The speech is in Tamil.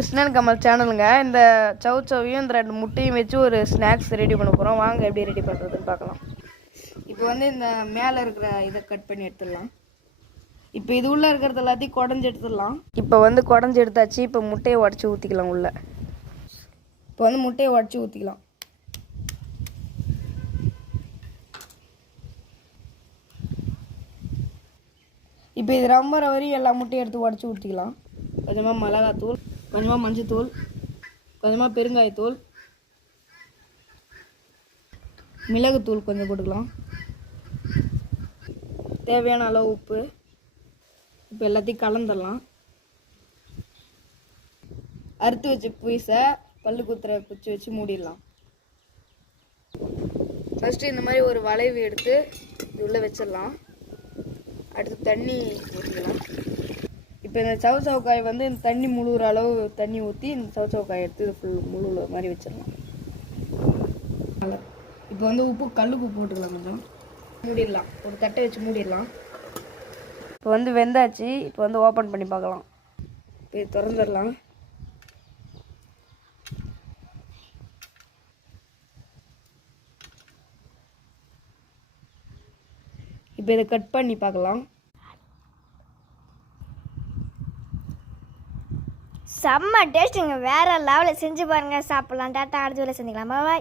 கிருஷ்ணன் கமல் சேனலுங்க. இந்த சவுச்சவையும் இந்த 2 முட்டையும் வச்சு ஒரு ஸ்நாக்ஸ் ரெடி பண்ண போகிறோம். வாங்க எப்படி ரெடி பண்ணுறதுன்னு பார்க்கலாம். இப்போ வந்து இந்த மேலே இருக்கிற இதை கட் பண்ணி எடுத்துடலாம். இப்போ இது உள்ளே இருக்கிறது எல்லாத்தையும் குடஞ்சி எடுத்துடலாம். இப்போ வந்து குடஞ்சி எடுத்தாச்சு. இப்போ முட்டையை உடச்சி ஊற்றிக்கலாம் உள்ளே. இப்போ வந்து முட்டையை உடச்சி ஊற்றிக்கலாம். இப்போ இது ரொம்ப வரையும் எல்லா முட்டையும் எடுத்து உடச்சி ஊற்றிக்கலாம். கொஞ்சமாக மிளகாத்தூள், கொஞ்சமாக மஞ்சத்தூள், கொஞ்சமாக பெருங்காயத்தூள், மிளகுத்தூள் கொஞ்சம் போட்டுக்கலாம், தேவையான அளவு உப்பு. இப்போ எல்லாத்தையும் கலந்துடலாம். அறுத்து வச்ச பீஸை பல்லு குத்துற குச்சி வச்சு மூடிடலாம். ஃபஸ்ட்டு இந்த மாதிரி ஒரு வளைவு எடுத்து இது உள்ளே வச்சிடலாம். அடுத்து தண்ணி ஊற்றிக்கலாம். இப்போ இந்த சவுச்சவுக்காய் வந்து இந்த தண்ணி முழுகிற அளவு தண்ணி ஊற்றி இந்த சவுச்சவுக்காய் எடுத்து இது ஃபுல் முழுகிற மாதிரி வச்சிடலாம். இப்போ வந்து உப்பு கல்லுப்பு போட்டுக்கலாம். கொஞ்சம் மூடிடலாம். ஒரு தட்டை வச்சு மூடிடலாம். இப்போ வந்து வெந்தாச்சு. இப்போ வந்து ஓப்பன் பண்ணி பார்க்கலாம். இப்போ இது திறந்துடலாம். இப்போ இதை கட் பண்ணி பார்க்கலாம். செம்ம டேஸ்ட்டுங்க. வேறு லெவலில் செஞ்சு பாருங்கள், சாப்பிட்லாம். டாட்டா, அடுத்த வேலை செஞ்சுக்கலாம். பாய்.